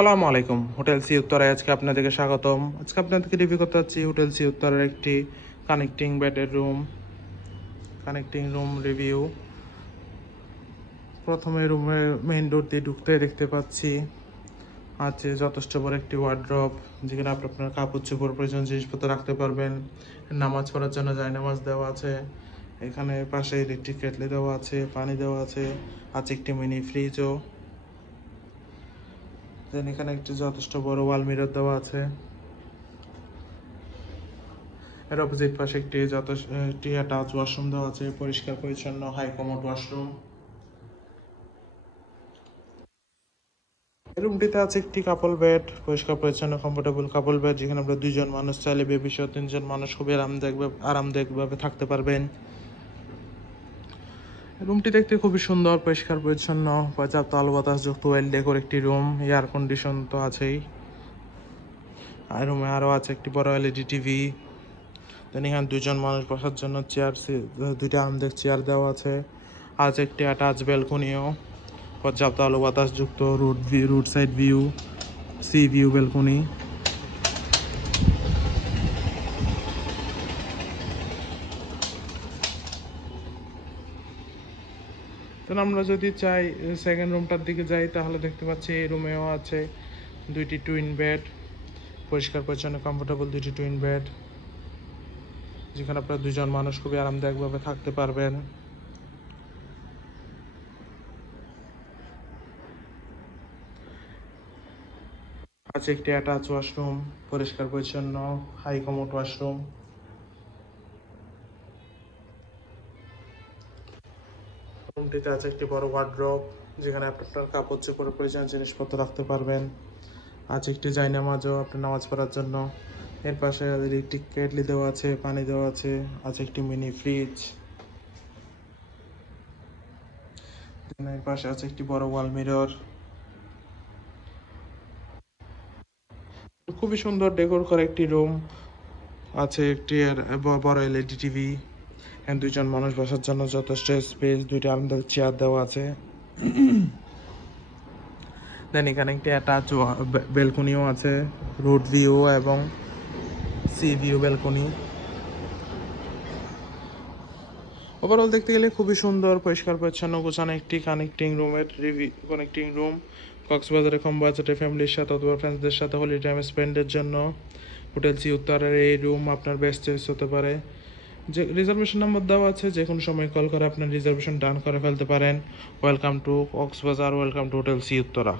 আসসালামু আলাইকুম। Hotel sea উত্তরায় আজকে আপনাদেরকে স্বাগতম। আজকে আপনাদেরকে রিভিউ করতে যাচ্ছি হোটেল সি উত্তরার একটি কানেক্টিং বেডের কানেক্টিং রুম রিভিউ। প্রথমে রুমের মেইন ডোর দিয়ে ঢুকতে দেখতে পাচ্ছি আছে যথেষ্ট বড় একটি ওয়ার্ড্রপ, যেখানে আপনার কাপড় চোপড় প্রয়োজন জিনিসপত্র রাখতে পারবেন। নামাজ পড়ার জন্য নামাজ দেওয়া আছে। এখানে পাশে ইলেকট্রিক কেটলি দেওয়া আছে, পানি দেওয়া আছে। আছে একটি মিনি ফ্রিজও। দেন এখানে একটি যথেষ্ট বড় ওয়াল মিরর দেওয়া আছে। এর অপোজিট পাশে একটি টাচ ওয়াশরুম দেওয়া আছে, পরিষ্কার পরিচ্ছন্ন হাই কমোড ওয়াশরুম। এই রুমটিতে আছে একটি কাপল বেড, পরিষ্কার পরিচ্ছন্ন কমফোর্টেবল কাপল বেড, যেখানে আমরা দুইজন মানুষ চাইলে বেবি সহ তিনজন মানুষ খুবই আরামদায়কভাবে থাকতে পারবেন। রুমটি দেখতে খুবই সুন্দর, পরিষ্কার পরিচ্ছন্ন, পর্যাপ্ত আলো বাতাস যুক্ত ওয়েল ডেকোর একটি রুম। এয়ার কন্ডিশন তো আছেই। আর রুমে আরও আছে একটি বড় এলইডি টিভি। দেন এখানে দুইজন মানুষ বসার জন্য দুইটা আরামদায়ক চেয়ার দেওয়া আছে। আজ একটি অ্যাটাচ ব্যালকনিও, পর্যাপ্ত আলো বাতাস যুক্ত রুট side view, sea view balcony. Then আমরা যদি চাই সেকেন্ড রুমটার দিকে যাই, তাহলে দেখতে পাচ্ছি এই রুমেও আছে দুইটি টুইন বেড, পরিষ্কার পরিচ্ছন্ন কমফোর্টেবল দুইটি টুইন বেড, যেখানে আপনারা দুজন মানুষ খুবই আরামদায়কভাবে থাকতে পারবেন। আছে একটি অ্যাটাচ ওয়াশরুম, পরিষ্কার পরিচ্ছন্ন হাই কমোড ওয়াশরুম। রুমটিতে আছে একটি বড় ওয়ার্ড্রপ, যেখানে আপনার কাপড় চোপড়ের প্রয়োজনীয় জিনিসপত্র রাখতে পারবেন। আছে একটি জায়নামাজও আপনার নামাজ পড়ার জন্য। এর পাশে ইলেকট্রিক কেটলি দেওয়া আছে, পানি দেওয়া আছে। আছে একটি মিনি ফ্রিজ। এর পাশে আছে একটি বড় ওয়াল মিরর। খুবই সুন্দর ডেকোর করা একটি রুম। আছে একটি বড় এলইডি টিভি। এখানে দুইজন মানুষ বসার জন্য যথেষ্ট স্পেস, দুইটা আরামদায়ক চেয়ার দেওয়া আছে। দেন এখানে একটি অ্যাটাচ ব্যালকনিও আছে, রোড ভিউ এবং সি ভিউ ব্যালকনি। ওভারঅল দেখতে গেলে খুবই সুন্দর, পরিষ্কার পরিচ্ছন্ন গোছানো একটি কানেক্টিং রুম কক্সবাজারে কম বাজেটে ফ্যামিলির সাথে অথবা ফ্রেন্ডসদের সাথে হলি টাইম স্পেন্ডের জন্য হোটেল সি উত্তরের এই রুম আপনার বেস্ট চয়েস হতে পারে। যে রিজার্ভেশন নাম্বার দেওয়া আছে, যে কোনো সময় কল করে আপনার রিজার্ভেশন ডান করে ফেলতে পারেন। Welcome to Cox's Bazar, welcome to hotel sea Uttara.